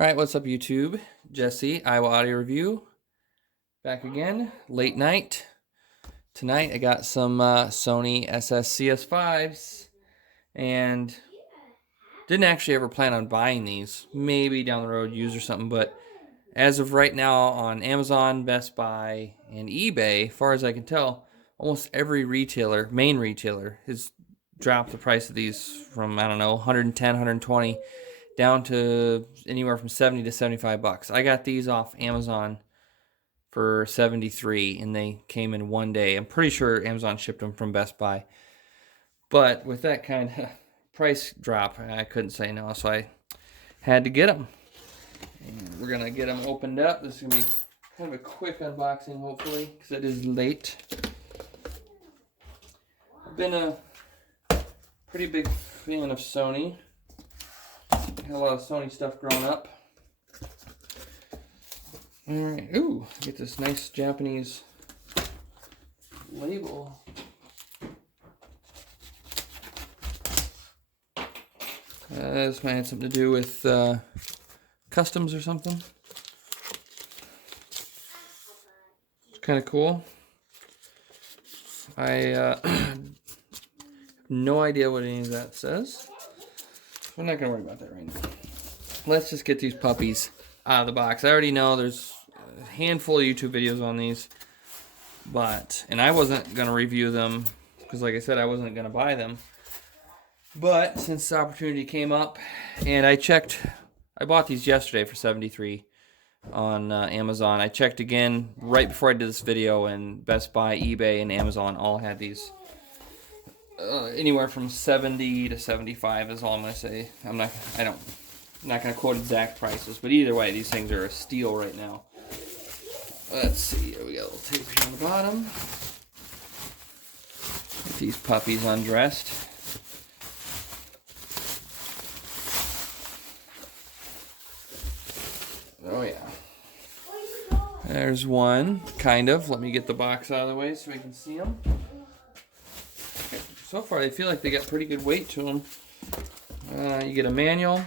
All right, what's up, YouTube? Jesse, Iowa Audio Review, back again, late night. Tonight I got some Sony SS-CS5s, and didn't actually ever plan on buying these. Maybe down the road use or something, but as of right now on Amazon, Best Buy, and eBay, as far as I can tell, almost every retailer, main retailer, has dropped the price of these from, I don't know, 110, 120 down to anywhere from 70 to 75 bucks. I got these off Amazon for 73 and they came in one day. I'm pretty sure Amazon shipped them from Best Buy. But with that kind of price drop, I couldn't say no, so I had to get them. And we're going to get them opened up. This is going to be kind of a quick unboxing, hopefully, because it is late. I've been a pretty big fan of Sony. Had a lot of Sony stuff growing up. Alright, ooh, get this nice Japanese label. This might have something to do with customs or something. It's kind of cool. I have no idea what any of that says. We're not going to worry about that right now. Let's just get these puppies out of the box. I already know there's a handful of YouTube videos on these, and I wasn't going to review them because, like I said, I wasn't going to buy them. But since the opportunity came up, and I bought these yesterday for $73 on Amazon. I checked again right before I did this video, and Best Buy, eBay, and Amazon all had these. Anywhere from 70 to 75 is all I'm going to say. I'm not going to quote exact prices, but either way, these things are a steal right now. Let's see, we got a little tape here on the bottom. Get these puppies undressed. Oh yeah. There's one, kind of. Let me get the box out of the way so we can see them. So far, they feel like they got pretty good weight to them. You get a manual.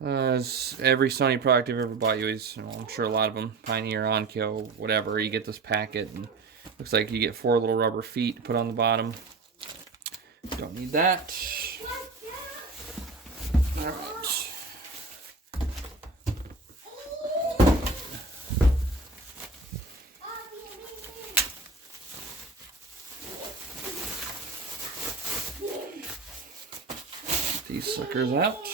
As every Sony product I've ever bought, I'm sure a lot of them, Pioneer, Onkyo, whatever, you get this packet, and looks like you get 4 little rubber feet to put on the bottom. Don't need that. All right. These suckers out.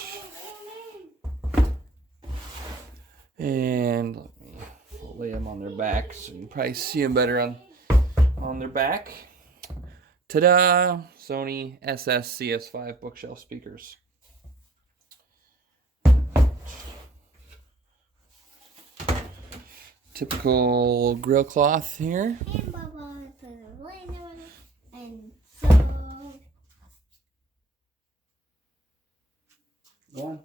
And let me lay them on their back so you can probably see them better on their back. Ta-da! Sony SS-CS5 BookShelf speakers. Typical grill cloth here. Go on.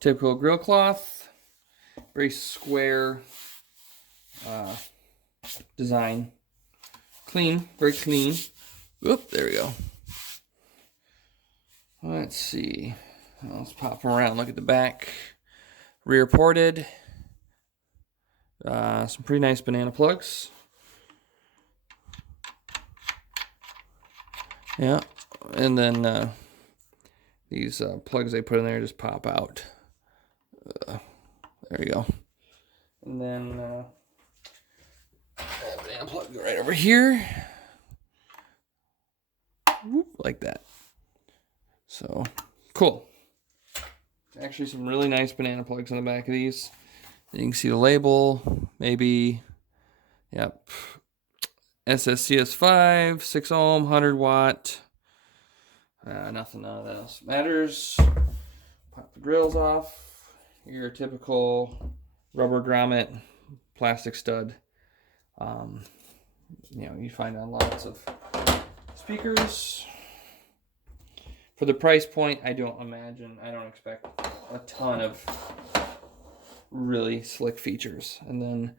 Typical grill cloth, very square design. Clean, very clean. Oop, there we go. Let's see. Let's pop them around, look at the back. Rear ported. Some pretty nice banana plugs. Yeah, and then these plugs they put in there just pop out. There you go. And then banana plug right over here. Whoop, like that. So, cool. Actually, some really nice banana plugs on the back of these. You can see the label, maybe, yep, SS-CS5, 6 ohm, 100 watt, nothing, none of that else matters. Pop the grills off, your typical rubber grommet, plastic stud, you find on lots of speakers. For the price point, I don't expect a ton of really slick features. And then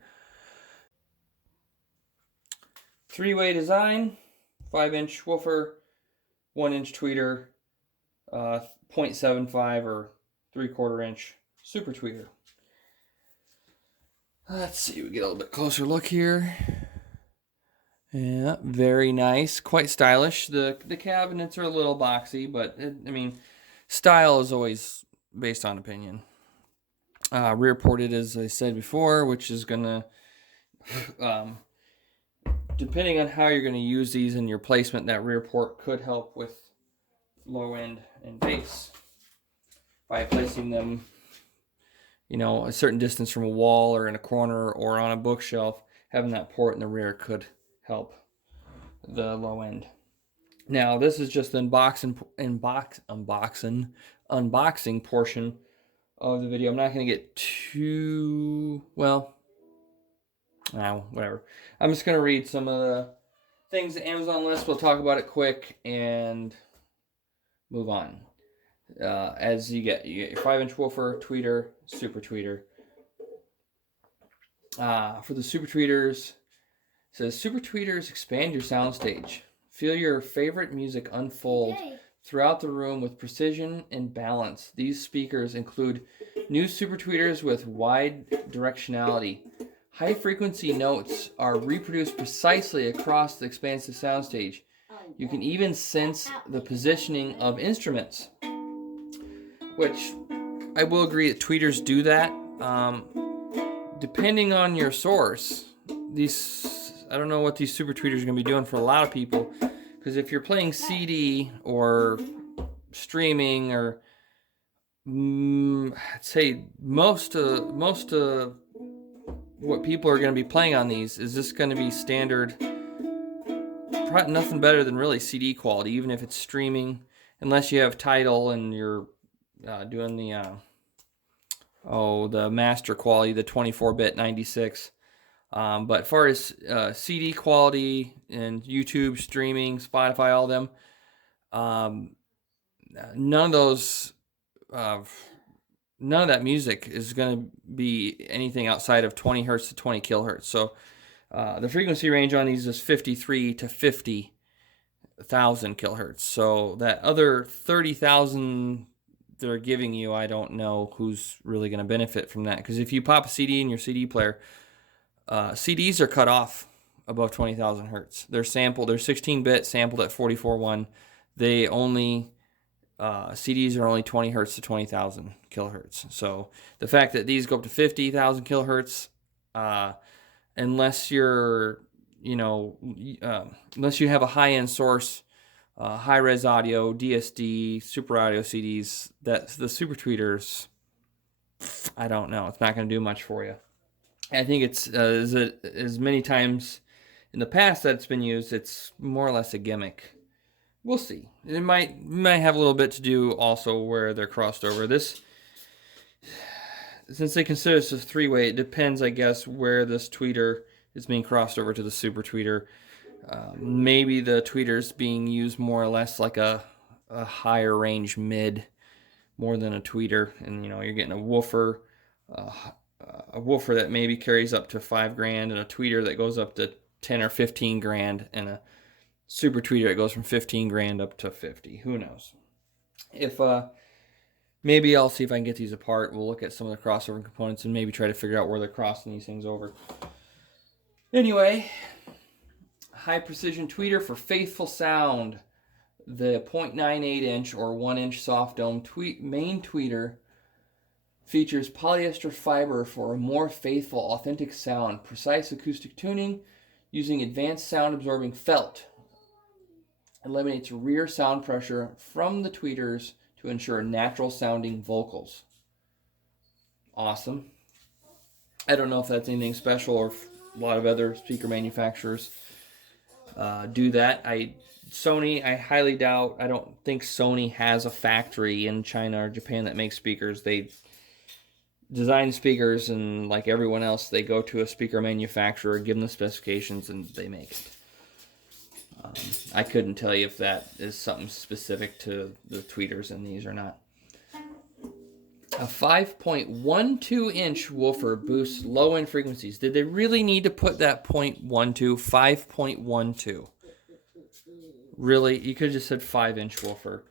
Three-way design, 5-inch woofer, 1-inch tweeter, 0.75 or 3/4 inch super tweeter. Let's see, we get a little bit closer look here. Yeah, very nice, quite stylish. The cabinets are a little boxy, but I mean, style is always based on opinion. Rear ported, as I said before, which is gonna, depending on how you're gonna use these in your placement, that rear port could help with low end and bass by placing them, you know, a certain distance from a wall or in a corner or on a bookshelf. Having that port in the rear could help the low end. Now, this is just the unboxing portion of the video. I'm not going to get too, well, whatever. I'm just going to read some of the things the Amazon list. We'll talk about it quick and move on. As you get your 5-inch woofer, tweeter, super tweeter. For the super tweeters, it says super tweeters expand your soundstage. Feel your favorite music unfold throughout the room with precision and balance. These speakers include new super tweeters with wide directionality. High frequency notes are reproduced precisely across the expansive soundstage. You can even sense the positioning of instruments, which I will agree that tweeters do that. Depending on your source, I don't know what these super tweeters are going to be doing for a lot of people, because if you're playing CD or streaming, or I'd say most of what people are going to be playing on these is just going to be standard, probably nothing better than really CD quality, even if it's streaming, unless you have Tidal and you're doing the master quality, the 24-bit 96. But as far as CD quality and YouTube streaming, Spotify, all of them, none of that music is going to be anything outside of 20 hertz to 20 kilohertz. So the frequency range on these is 53 to 50,000 kilohertz. So that other 30,000 they're giving you, I don't know who's really going to benefit from that. Because if you pop a CD in your CD player, CDs are cut off above 20,000 hertz. They're sampled. They're 16-bit, sampled at 44.1. They only CDs are only 20 hertz to 20,000 kilohertz. So the fact that these go up to 50,000 kilohertz, unless you're, unless you have a high-end source, high-res audio, DSD, super audio CDs, that's the super tweeters. I don't know. It's not going to do much for you. I think it's as many times in the past that it's been used, it's more or less a gimmick. We'll see. It might have a little bit to do also where they're crossed over. This, since they consider this a three-way, it depends, I guess, where this tweeter is being crossed over to the super tweeter. Maybe the tweeter's being used more or less like a higher range mid, more than a tweeter, and you're getting a woofer that maybe carries up to $5,000, and a tweeter that goes up to 10 or 15 grand, and a super tweeter that goes from 15 grand up to 50. Who knows? If maybe I'll see if I can get these apart. We'll look at some of the crossover components and maybe try to figure out where they're crossing these things over. Anyway, high precision tweeter for faithful sound. The 0.98 inch or 1 inch soft dome main tweeter features polyester fiber for a more faithful, authentic sound, precise acoustic tuning using advanced sound absorbing felt. Eliminates rear sound pressure from the tweeters to ensure natural sounding vocals. Awesome. I don't know if that's anything special or if a lot of other speaker manufacturers do that. Sony, I highly doubt. I don't think Sony has a factory in China or Japan that makes speakers. They design speakers, and like everyone else, they go to a speaker manufacturer, give them the specifications, and they make it. I couldn't tell you if that is something specific to the tweeters in these or not. A 5.12 inch woofer boosts low end frequencies. Did they really need to put that 0.12? 5.12. Really? You could have just said 5-inch woofer.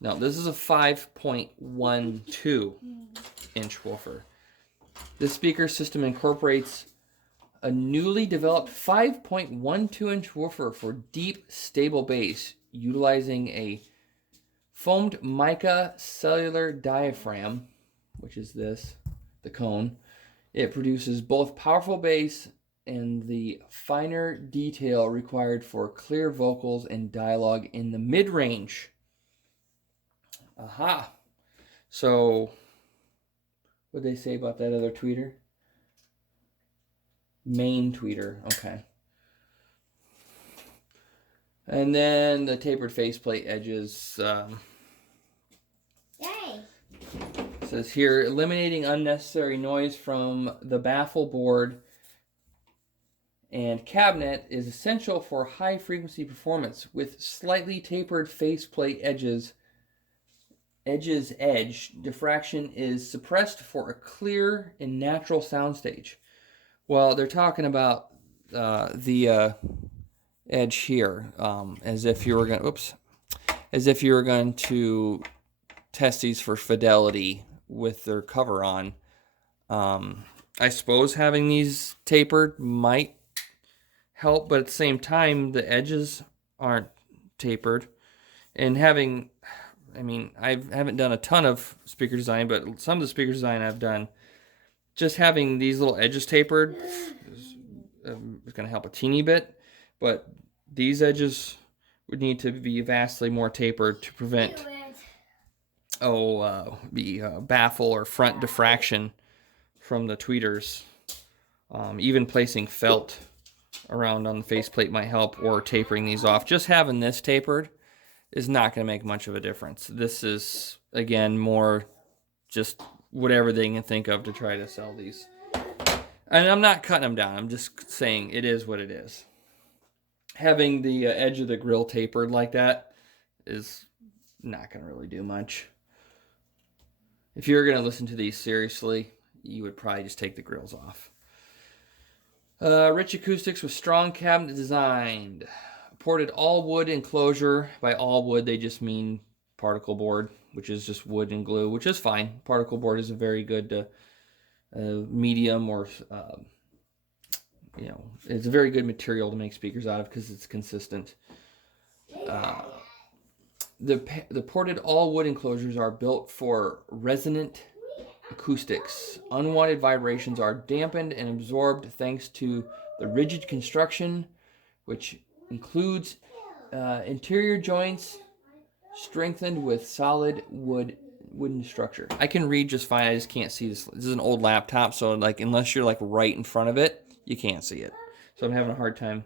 No, this is a 5.12 inch woofer. This speaker system incorporates a newly developed 5.12 inch woofer for deep, stable bass, utilizing a foamed mica cellular diaphragm, which is this, the cone. It produces both powerful bass and the finer detail required for clear vocals and dialogue in the mid-range. Aha. So, what did they say about that other tweeter? Main tweeter. Okay. And then the tapered faceplate edges. Yay. Says here, eliminating unnecessary noise from the baffle board and cabinet is essential for high frequency performance. With slightly tapered faceplate edge diffraction is suppressed for a clear and natural soundstage. Well, they're talking about the edge here, as if you were going to test these for fidelity with their cover on. I suppose having these tapered might help, but at the same time, the edges aren't tapered. And I haven't done a ton of speaker design, but some of the speaker design I've done, just having these little edges tapered is going to help a teeny bit, but these edges would need to be vastly more tapered to prevent baffle or front diffraction from the tweeters. Even placing felt around on the faceplate might help, or tapering these off. Just having this tapered is not going to make much of a difference. This is, again, more just whatever they can think of to try to sell these. And I'm not cutting them down. I'm just saying it is what it is. Having the edge of the grill tapered like that is not going to really do much. If you're going to listen to these seriously, you would probably just take the grills off. Rich acoustics with strong cabinet designed. Ported all wood enclosure. By all wood, they just mean particle board, which is just wood and glue, which is fine. Particle board is a very good medium, or it's a very good material to make speakers out of because it's consistent. The ported all wood enclosures are built for resonant acoustics. Unwanted vibrations are dampened and absorbed thanks to the rigid construction, which includes interior joints strengthened with solid wooden structure. I can read just fine. I just can't see this. This is an old laptop, so unless you're right in front of it, you can't see it. So I'm having a hard time.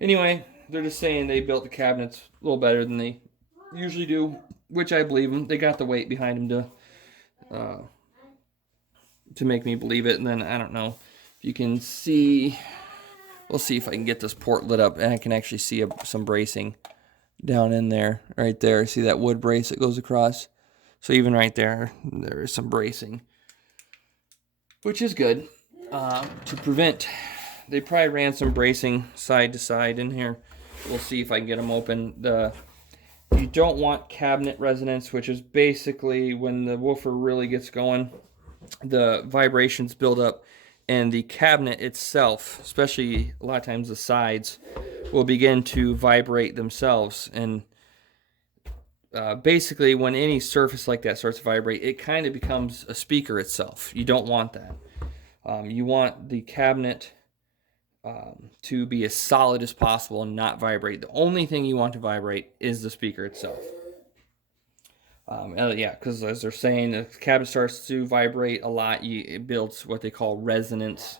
Anyway, they're just saying they built the cabinets a little better than they usually do, which I believe them. They got the weight behind them to make me believe it. And then I don't know if you can see. We'll see if I can get this port lit up and I can actually see some bracing down in there, right there. See that wood brace that goes across? So even right there, there is some bracing, which is good to prevent. They probably ran some bracing side to side in here. We'll see if I can get them open. You don't want cabinet resonance, which is basically when the woofer really gets going, the vibrations build up, and the cabinet itself, especially a lot of times the sides, will begin to vibrate themselves. And basically, when any surface like that starts to vibrate, it kind of becomes a speaker itself. You don't want that. You want the cabinet to be as solid as possible and not vibrate. The only thing you want to vibrate is the speaker itself. Because as they're saying, the cabinet starts to vibrate a lot. It builds what they call resonance,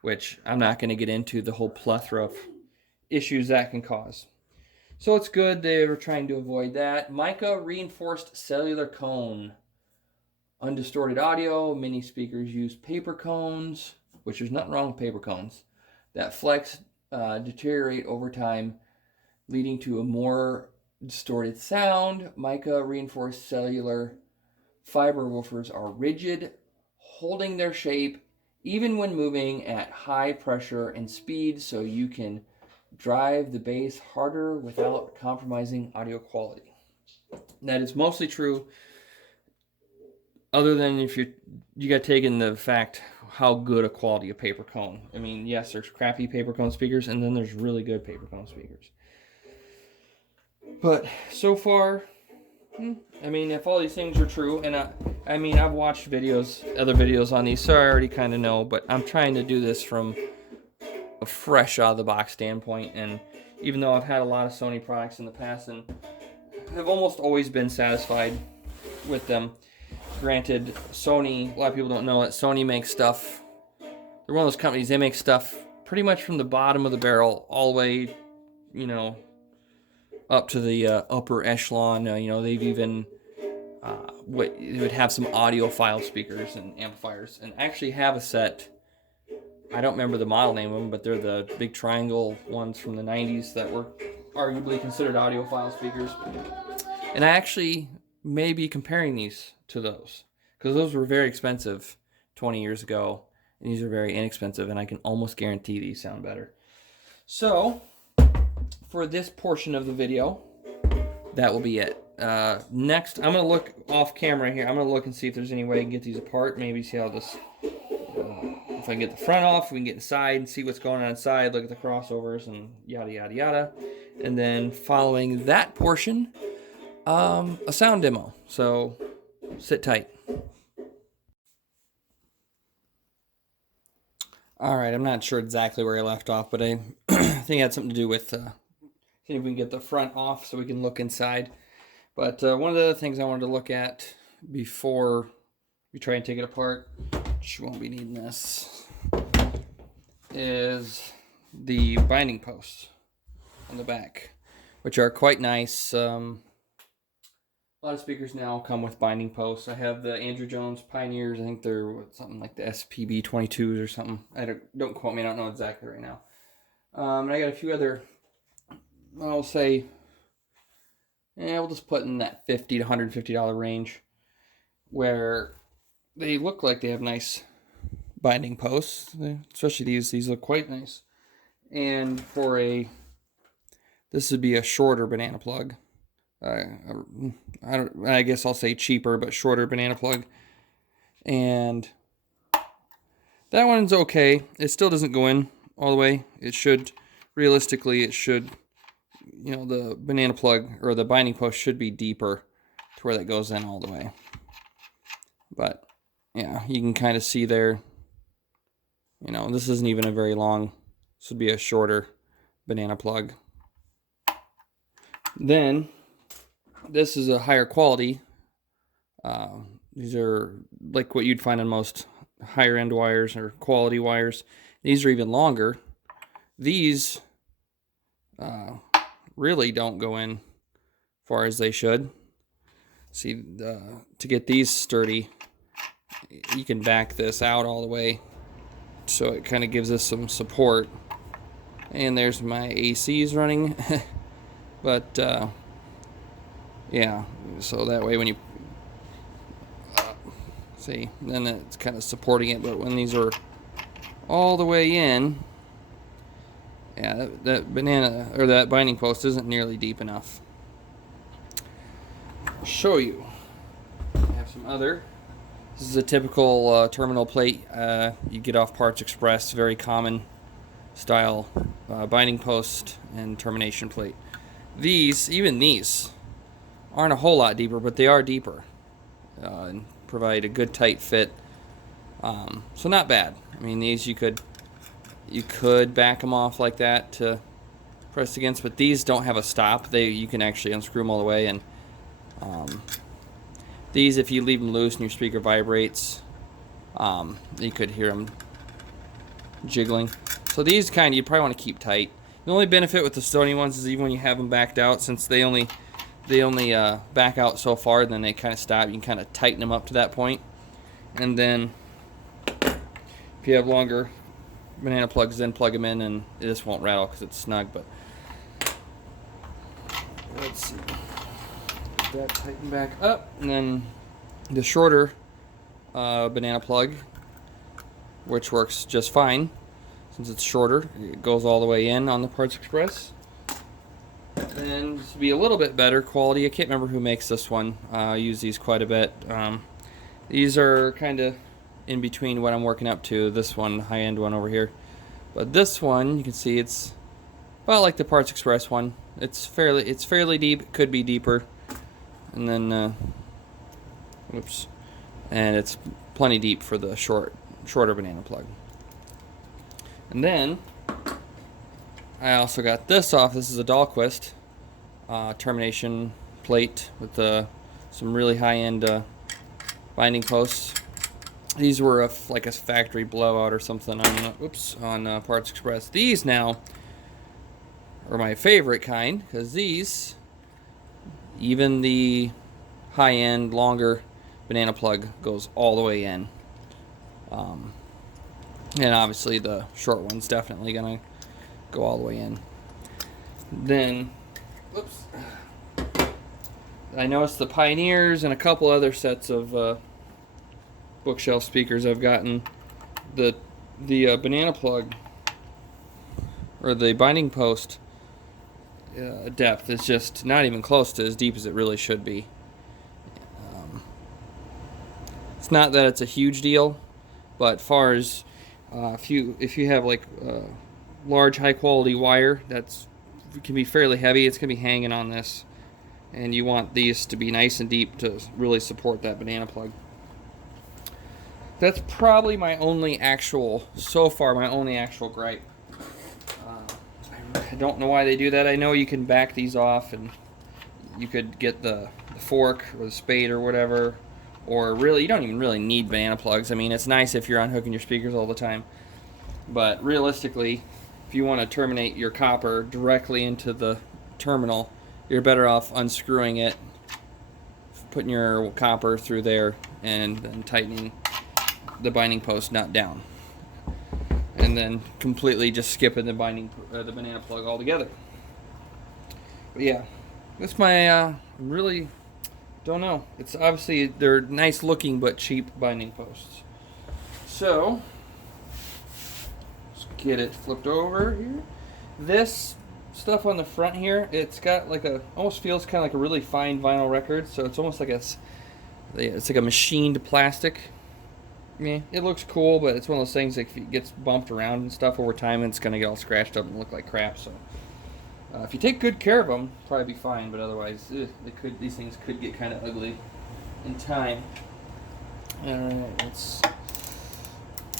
which I'm not going to get into the whole plethora of issues that can cause. So it's good they were trying to avoid that. Mica reinforced cellular cone. Undistorted audio. Many speakers use paper cones, which there's nothing wrong with paper cones. That flex deteriorate over time, leading to a more distorted sound. Mica reinforced cellular fiber woofers are rigid, holding their shape even when moving at high pressure and speed, so you can drive the bass harder without compromising audio quality. That is mostly true, other than if you got to take in the fact how good a quality of paper cone. I mean, yes, there's crappy paper cone speakers, and then there's really good paper cone speakers. But so far, I mean, if all these things are true, and I mean, I've watched other videos on these, so I already kind of know, but I'm trying to do this from a fresh out of the box standpoint. And even though I've had a lot of Sony products in the past and have almost always been satisfied with them, granted, Sony, a lot of people don't know it, Sony makes stuff, they're one of those companies, they make stuff pretty much from the bottom of the barrel all the way, you know, up to the upper echelon. You know, they've even they would have some audiophile speakers and amplifiers, and actually have a set. I don't remember the model name of them, but they're the big triangle ones from the 90s that were arguably considered audiophile speakers. And I actually may be comparing these to those, because those were very expensive 20 years ago, and these are very inexpensive, and I can almost guarantee these sound better. So for this portion of the video, that will be it. Next, I'm going to look off camera here. I'm going to look and see if there's any way I can get these apart. Maybe see how this, if I can get the front off, we can get inside and see what's going on inside, look at the crossovers and yada, yada, yada. And then following that portion, a sound demo. So sit tight. All right, I'm not sure exactly where I left off, but I think it had something to do with see if we can get the front off so we can look inside. But one of the other things I wanted to look at before we try and take it apart, which won't be needing this, is the binding posts on the back, which are quite nice. A lot of speakers now come with binding posts. I have the Andrew Jones Pioneers. I think they're something like the SPB 22s or something. Don't quote me. I don't know exactly right now. And I got a few other, I'll say, we'll just put in that $50 to $150 range, where they look like they have nice binding posts. Especially these look quite nice. And for this would be a shorter banana plug. I guess I'll say cheaper, but shorter banana plug. And that one's okay. It still doesn't go in all the way. It should, realistically, you know, the banana plug or the binding post should be deeper to where that goes in all the way. But yeah, you can kind of see there, you know, this isn't even a very long, this would be a shorter banana plug. Then this is a higher quality. These are like what you'd find on most higher end wires or quality wires. These are even longer. These really don't go in far as they should. See, to get these sturdy, you can back this out all the way, so it kind of gives us some support. And there's my ACs running. But yeah, so that way when you see, then it's kind of supporting it. But when these are all the way in, yeah, that banana or that binding post isn't nearly deep enough. I'll show you. I have some other. This is a typical terminal plate you get off Parts Express. Very common style binding post and termination plate. Even these aren't a whole lot deeper, but they are deeper and provide a good tight fit. So not bad. I mean, these you could back them off like that to press against, but these don't have a stop. You can actually unscrew them all the way, and these, if you leave them loose and your speaker vibrates, you could hear them jiggling. So these kind you'd probably want to keep tight. The only benefit with the Sony ones is even when you have them backed out, since they only back out so far, and then they kind of stop. You can kind of tighten them up to that point, and then if you have longer banana plugs, then plug them in, and this won't rattle because it's snug. But let's see, get that tighten back up, and then the shorter banana plug, which works just fine since it's shorter. It goes all the way in on the Parts Express. And to be a little bit better quality, I can't remember who makes this one. I use these quite a bit. These are kind of in between what I'm working up to. This one, high-end one over here. But this one, you can see it's about like the Parts Express one. It's fairly deep. It could be deeper. And then, oops. And it's plenty deep for the shorter banana plug. And then I also got this off. This is a Dahlquist termination plate with some really high-end binding posts. These were like a factory blowout or something on Parts Express. These now are my favorite kind, because these, even the high-end, longer banana plug goes all the way in. And obviously the short one's definitely gonna go all the way in. Then, whoops, I noticed the Pioneers and a couple other sets of BookShelf speakers I've gotten. The banana plug, or the binding post depth is just not even close to as deep as it really should be. It's not that it's a huge deal, but far as if you have like large high quality wire that's can be fairly heavy, it's gonna be hanging on this, and you want these to be nice and deep to really support that banana plug. That's probably my only actual gripe. I don't know why they do that. I know you can back these off and you could get the fork or the spade or whatever, or really you don't even really need banana plugs. I mean, it's nice if you're unhooking your speakers all the time, but realistically, if you want to terminate your copper directly into the terminal, you're better off unscrewing it, putting your copper through there, and then tightening the binding post nut down, and then completely just skipping the banana plug altogether. But yeah, that's my really don't know. It's obviously they're nice looking but cheap binding posts. So let's get it flipped over here. This stuff on the front here, it's got like almost feels kind of like a really fine vinyl record. So it's almost like it's like a machined plastic. Yeah, it looks cool, but it's one of those things that if it gets bumped around and stuff over time, it's gonna get all scratched up and look like crap. So if you take good care of them, probably be fine. But otherwise, these things could get kind of ugly in time. All right, let's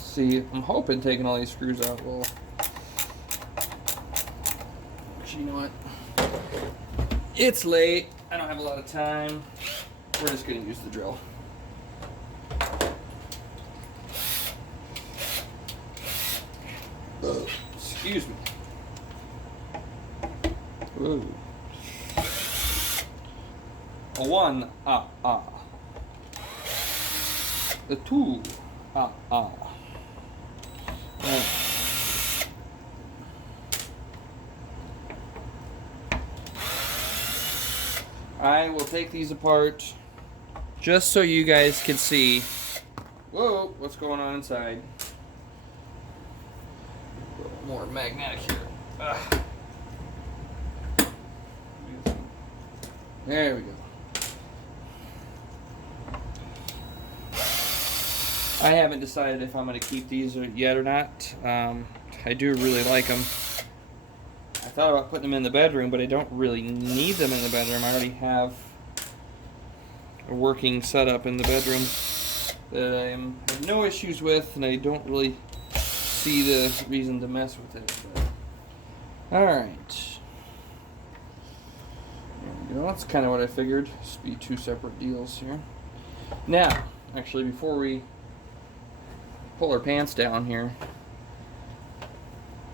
see. I'm hoping taking all these screws out will. Actually, you know what? It's late. I don't have a lot of time. We're just gonna use the drill. Excuse me. Ooh. A 1, A 2, I will take these apart just so you guys can see, whoa, what's going on inside. A little more magnetic here. There we go. I haven't decided if I'm going to keep these yet or not. I do really like them. I thought about putting them in the bedroom, but I don't really need them in the bedroom. I already have a working setup in the bedroom that I have no issues with, and I don't really see the reason to mess with it. Alright. There we go. That's kind of what I figured. This would be two separate deals here. Now, actually, before we pull our pants down here.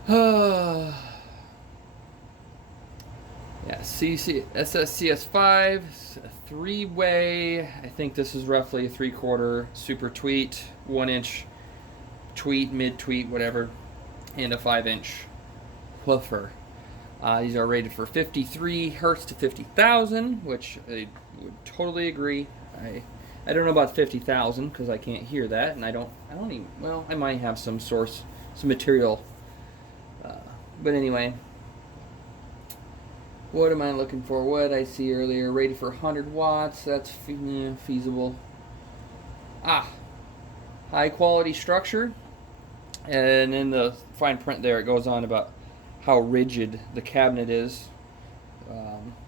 Yeah, SS-CS5, a 3-way. I think this is roughly a 3/4 super tweet, 1-inch tweet, mid tweet, whatever, and a 5-inch woofer. These are rated for 53 hertz to 50,000, which I would totally agree. I I don't know about 50,000 because I can't hear that, and I don't even. Well, I might have some material. But anyway, what am I looking for? What did I see earlier? Rated for 100 watts. That's feasible. High quality structure, and in the fine print there, it goes on about how rigid the cabinet is,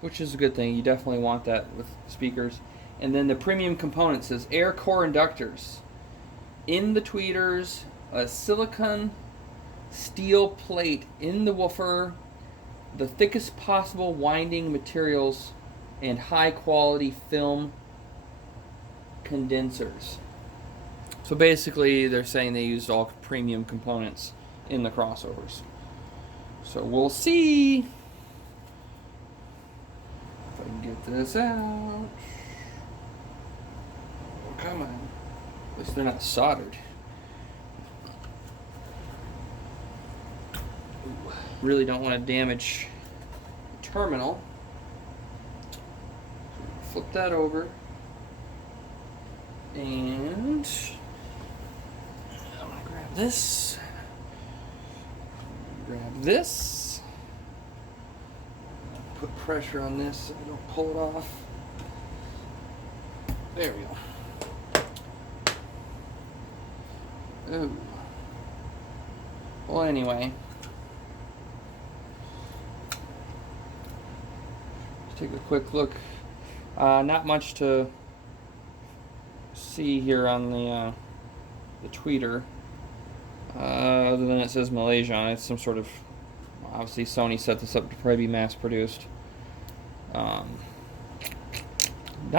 which is a good thing. You definitely want that with speakers. And then the premium component says air core inductors in the tweeters, a silicone steel plate in the woofer, the thickest possible winding materials, and high quality film condensers. So basically they're saying they used all premium components in the crossovers. So we'll see if I can get this out. Oh, come on. At least they're not soldered. Ooh, really don't want to damage the terminal. Flip that over. And I'm going to grab this. Grab this. Put pressure on this so I don't pull it off. There we go. Ooh. Well, anyway. Let's take a quick look. Not much to see here on the tweeter. Other than it says Malaysia on it. It's some sort of, obviously Sony set this up to probably be mass produced. Not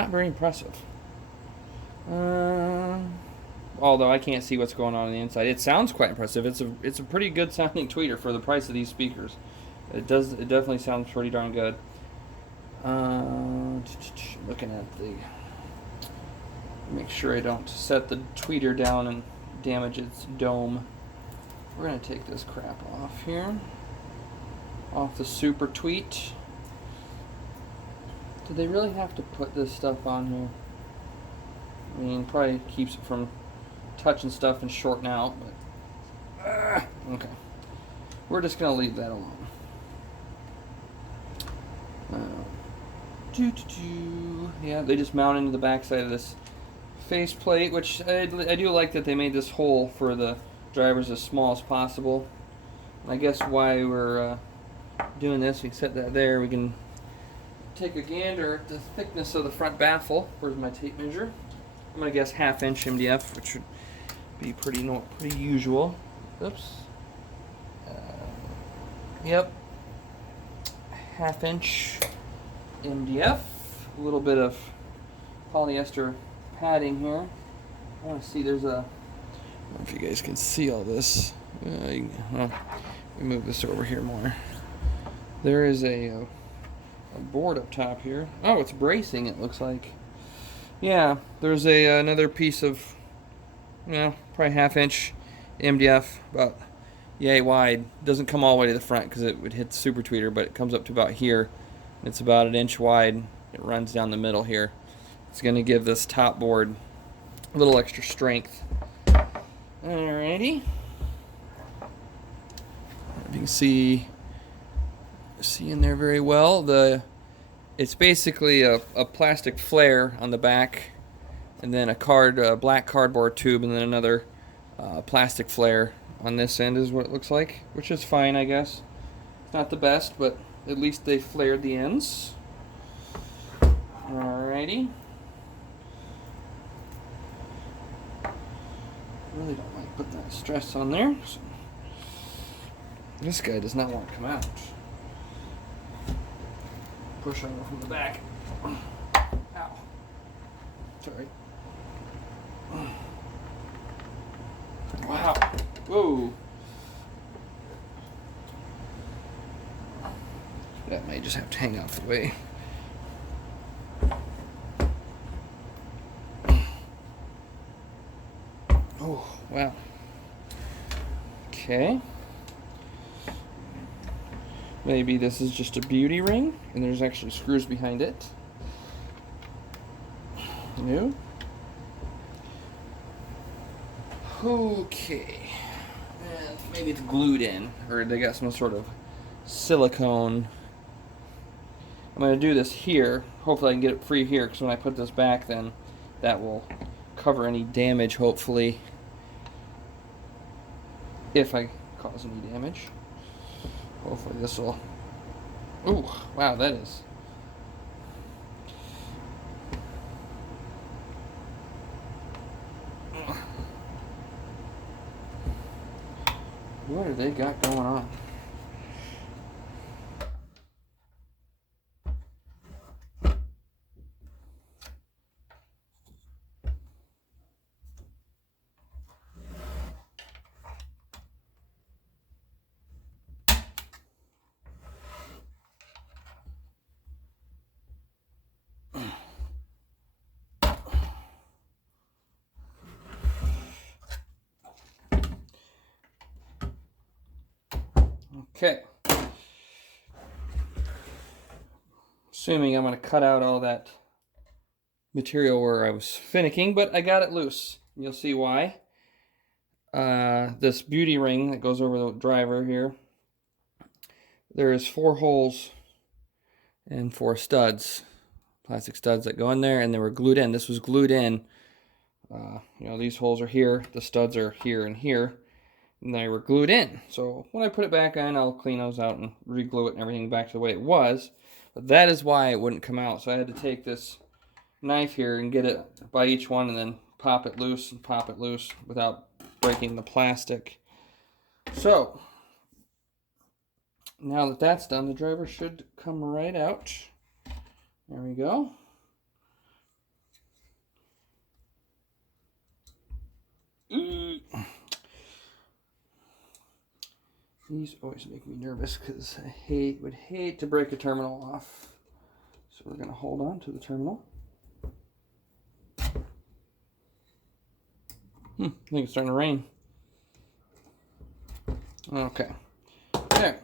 very impressive. Although I can't see what's going on the inside. It sounds quite impressive. It's a pretty good sounding tweeter for the price of these speakers. It definitely sounds pretty darn good. Looking at the, make sure I don't set the tweeter down and damage its dome. We're going to take this crap off here. Off the super tweet. Do they really have to put this stuff on here? I mean, probably keeps it from touching stuff and shorting out, but okay. We're just going to leave that alone. Yeah, they just mount into the back side of this faceplate, which I do like that they made this hole for the drivers as small as possible. I guess why we're doing this, we set that there. We can take a gander at the thickness of the front baffle. Where's my tape measure? I'm gonna guess 1/2 inch MDF, which should be pretty usual. Oops. Yep. 1/2 inch MDF. A little bit of polyester padding here. I want to see, there's a, I don't know if you guys can see all this. Let me move this over here more. There is a board up top here. Oh, it's bracing, it looks like. Yeah, there's another piece of, probably 1/2 inch MDF, about yay wide. Doesn't come all the way to the front because it would hit the super tweeter, but it comes up to about here. It's about 1 inch wide. It runs down the middle here. It's going to give this top board a little extra strength. Alrighty. If you can see in there very well, it's basically a plastic flare on the back, and then a black cardboard tube, and then another plastic flare on this end is what it looks like, which is fine, I guess. It's not the best, but at least they flared the ends. Alrighty. Really don't like putting that stress on there. So this guy does not want to come out. Push on it from the back. Ow. Sorry. Wow. Whoa. That may just have to hang out the way. Oh, wow. Okay. Maybe this is just a beauty ring, and there's actually screws behind it. No. Okay. And maybe it's glued in, or they got some sort of silicone. I'm going to do this here. Hopefully I can get it free here, because when I put this back, then that will cover any damage, hopefully. If I cause any damage. Hopefully this will... Ooh, wow, that is... What do they got going on? Okay. Assuming I'm going to cut out all that material where I was finicking, but I got it loose. You'll see why. This beauty ring that goes over the driver here, there is 4 holes and 4 studs, plastic studs that go in there, and they were glued in. This was glued in. You know, these holes are here, the studs are here and here, and they were glued in. So when I put it back on, I'll clean those out and re-glue it and everything back to the way it was. But that is why it wouldn't come out. So I had to take this knife here and get it by each one and then pop it loose and pop it loose without breaking the plastic. So now that that's done, the driver should come right out. There we go. These always make me nervous because I would hate to break a terminal off. So we're going to hold on to the terminal. I think it's starting to rain. Okay. There.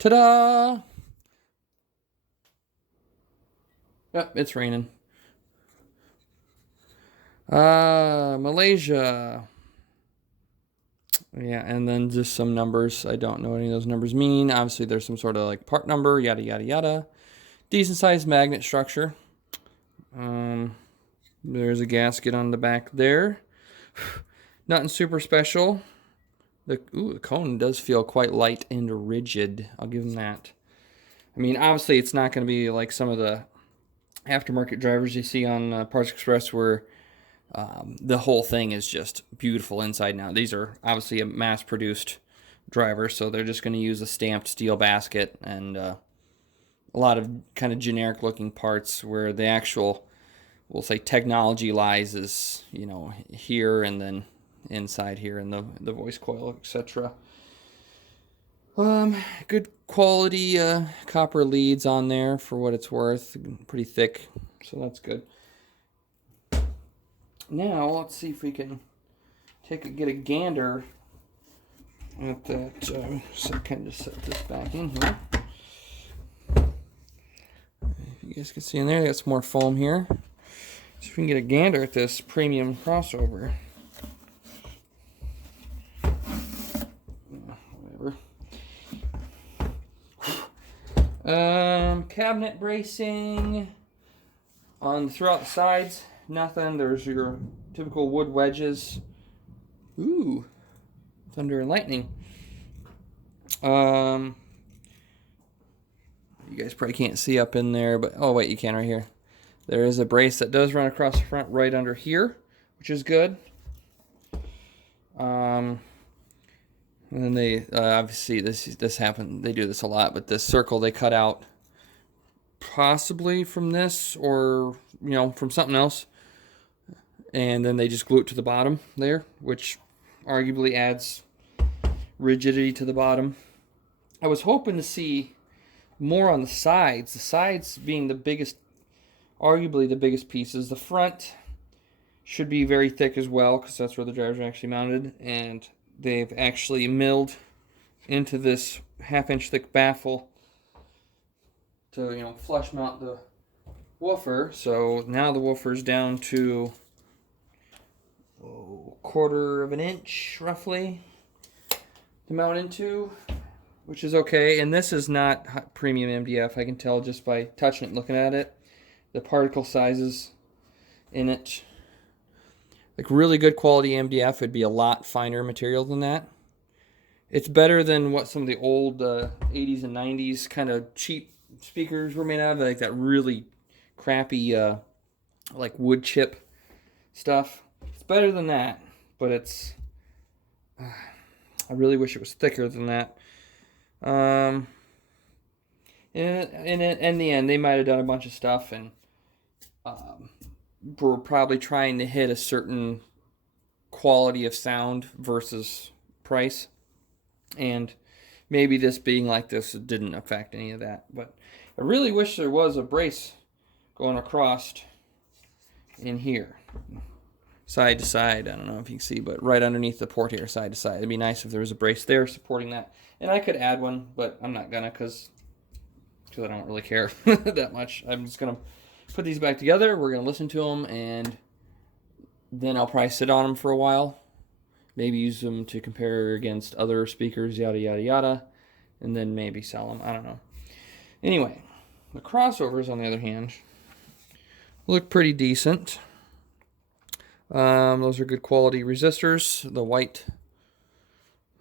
Ta-da! Yep, it's raining. Malaysia. Yeah, and then just some numbers. I don't know what any of those numbers mean. Obviously, there's some sort of like part number, yada, yada, yada. Decent sized magnet structure. There's a gasket on the back there. Nothing super special. The cone does feel quite light and rigid. I'll give them that. I mean, obviously, it's not going to be like some of the aftermarket drivers you see on Parts Express where the whole thing is just beautiful inside and out. These are obviously a mass-produced driver, so they're just going to use a stamped steel basket and a lot of kind of generic-looking parts where the actual, we'll say, technology lies is, you know, here and then inside here in the voice coil, etc. Good quality copper leads on there for what it's worth. Pretty thick, so that's good. Now, let's see if we can get a gander at that. So I can just set this back in here. If you guys can see in there, they got some more foam here. So we can get a gander at this premium crossover. Whatever. Cabinet bracing on throughout the sides. Nothing. There's your typical wood wedges. Ooh, thunder and lightning. You guys probably can't see up in there, but oh wait, you can right here. There is a brace that does run across the front right under here, which is good. And then they obviously this happened. They do this a lot, but this circle they cut out, possibly from this or you know from something else. And then they just glue it to the bottom there, which arguably adds rigidity to the bottom. I was hoping to see more on the sides being the biggest, arguably the biggest pieces. The front should be very thick as well, because that's where the drivers are actually mounted. And they've actually milled into this 1/2-inch thick baffle to, you know, flush mount the woofer. So now the woofer's down to 1/4 of an inch roughly to mount into, which is okay. And this is not premium MDF. I can tell just by touching it and looking at it. The particle sizes in it. Like really good quality MDF would be a lot finer material than that. It's better than what some of the old 80s and 90s kind of cheap speakers were made out of, like that really crappy like wood chip stuff. It's better than that, but it's I really wish it was thicker than that. In the end, they might have done a bunch of stuff and were probably trying to hit a certain quality of sound versus price. And maybe this being like this didn't affect any of that. But I really wish there was a brace going across in here. Side to side. I don't know if you can see, but right underneath the port here, side to side. It'd be nice if there was a brace there supporting that. And I could add one, but I'm not gonna because I don't really care that much. I'm just gonna put these back together. We're gonna listen to them, and then I'll probably sit on them for a while. Maybe use them to compare against other speakers, yada, yada, yada. And then maybe sell them. I don't know. Anyway, the crossovers, on the other hand, look pretty decent. Those are good quality resistors. The white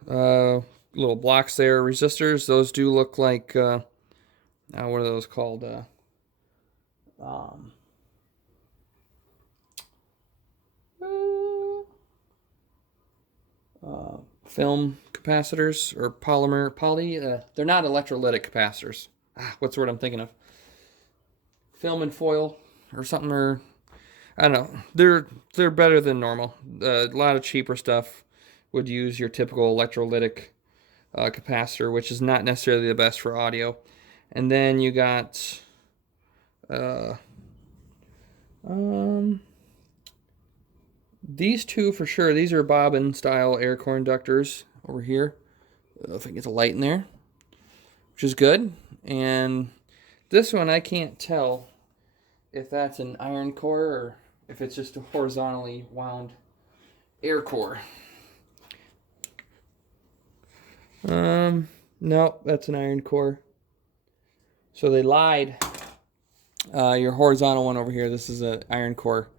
little blocks there, resistors. Those do look like, what are those called? Film capacitors or poly. They're not electrolytic capacitors. What's the word I'm thinking of? Film and foil or something, or I don't know. They're better than normal. A lot of cheaper stuff would use your typical electrolytic capacitor, which is not necessarily the best for audio. And then you got these two for sure. These are bobbin style air core inductors over here. If I can get the light in there, which is good. And this one, I can't tell if that's an iron core or if it's just a horizontally wound air core. No, that's an iron core. So they lied. Your horizontal one over here, this is an iron core.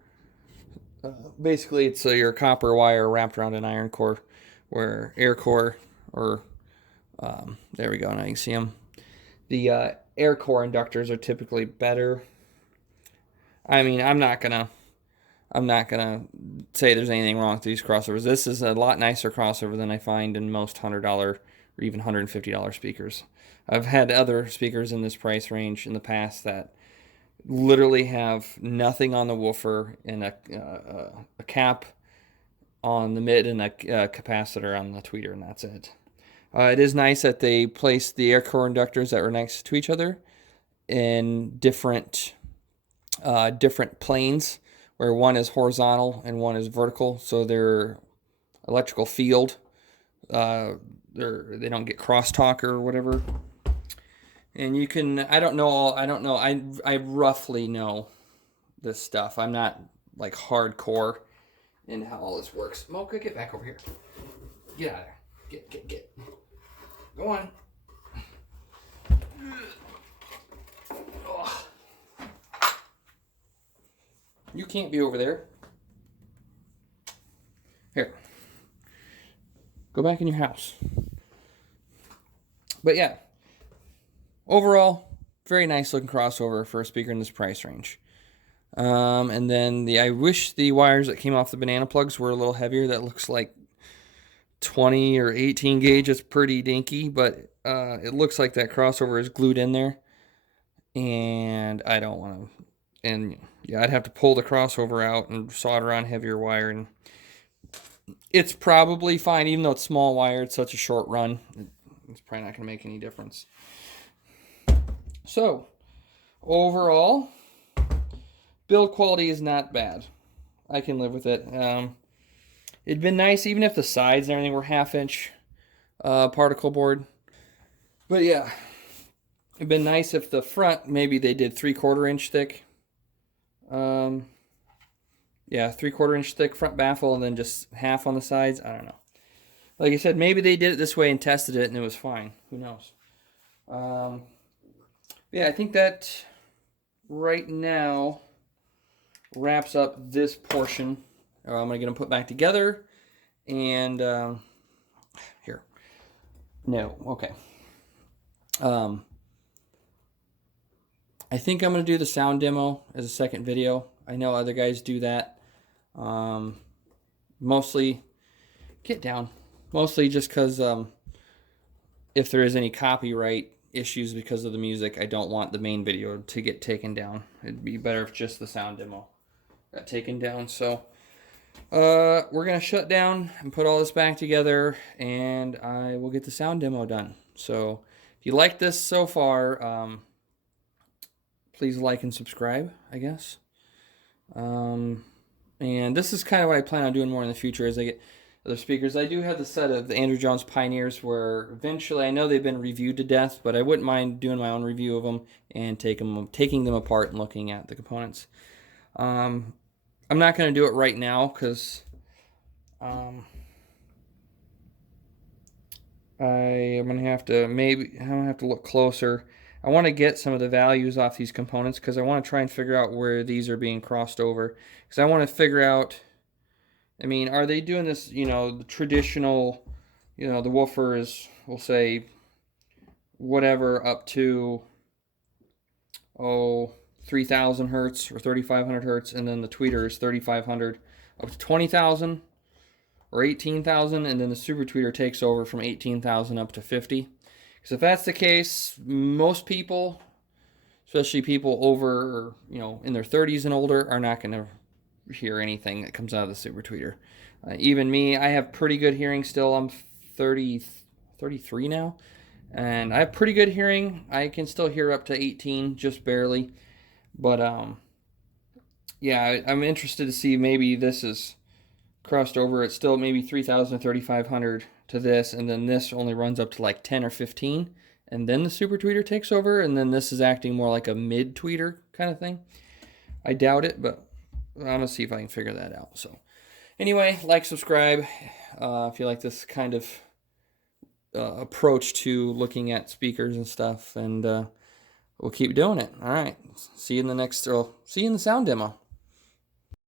Basically, it's your copper wire wrapped around an iron core, where air core, or there we go, now you can see them. The air core inductors are typically better. I mean, I'm not gonna say there's anything wrong with these crossovers. This is a lot nicer crossover than I find in most $100 or even $150 speakers. I've had other speakers in this price range in the past that literally have nothing on the woofer and a cap on the mid and a capacitor on the tweeter, and that's it. It is nice that they placed the air core inductors that were next to each other in different planes, where one is horizontal and one is vertical, so their electrical field, they don't get crosstalk or whatever. And you can, I roughly know this stuff. I'm not like hardcore in how all this works. Mocha, get back over here. Get out of there. Get. Go on. Ugh. You can't be over there. Here. Go back in your house. But yeah. Overall, very nice looking crossover for a speaker in this price range. And then I wish the wires that came off the banana plugs were a little heavier. That looks like 20 or 18 gauge. It's pretty dinky, but it looks like that crossover is glued in there. And I don't want to. And yeah, I'd have to pull the crossover out and solder on heavier wire. And it's probably fine, even though it's small wire. It's such a short run. It's probably not going to make any difference. So, overall, build quality is not bad. I can live with it. It'd been nice even if the sides and everything were 1/2-inch particle board. But yeah, it'd been nice if the front, maybe they did 3/4 inch thick. yeah, 3/4 inch thick front baffle and then just half on the sides. I don't know. Like I said, maybe they did it this way and tested it and it was fine. Who knows? Yeah, I think that right now wraps up this portion. I'm going to get them put back together. And here. No, okay. I think I'm going to do the sound demo as a second video. I know other guys do that. Mostly, get down. Mostly just because if there is any copyright issues because of the music, I don't want the main video to get taken down. It'd be better if just the sound demo got taken down. So we're going to shut down and put all this back together, and I will get the sound demo done. So if you like this so far, please like and subscribe, I guess. And this is kind of what I plan on doing more in the future as I get other speakers. I do have the set of the Andrew Jones Pioneers where eventually, I know they've been reviewed to death, but I wouldn't mind doing my own review of them and taking them apart and looking at the components. I'm not going to do it right now because I'm going to have to look closer. I want to get some of the values off these components because I want to try and figure out where these are being crossed over. Because I want to figure out, I mean, are they doing this, the traditional, the woofer is, we'll say, whatever up to, 3,000 hertz or 3,500 hertz, and then the tweeter is 3,500 up to 20,000 or 18,000, and then the super tweeter takes over from 18,000 up to 50. Because if that's the case, most people, especially people over, in their 30s and older, are not going to hear anything that comes out of the super tweeter. Even me, I have pretty good hearing still. I'm 33 now, and I have pretty good hearing. I can still hear up to 18, just barely. But yeah, I'm interested to see maybe this is crossed over. It's still maybe 3,000, 3,500 to this, and then this only runs up to like 10 or 15, and then the super tweeter takes over, and then this is acting more like a mid tweeter kind of thing. I doubt it, but I'm gonna see if I can figure that out. So anyway, like, subscribe if you like this kind of approach to looking at speakers and stuff, and we'll keep doing it. All right, see you in the next, see you in the sound demo.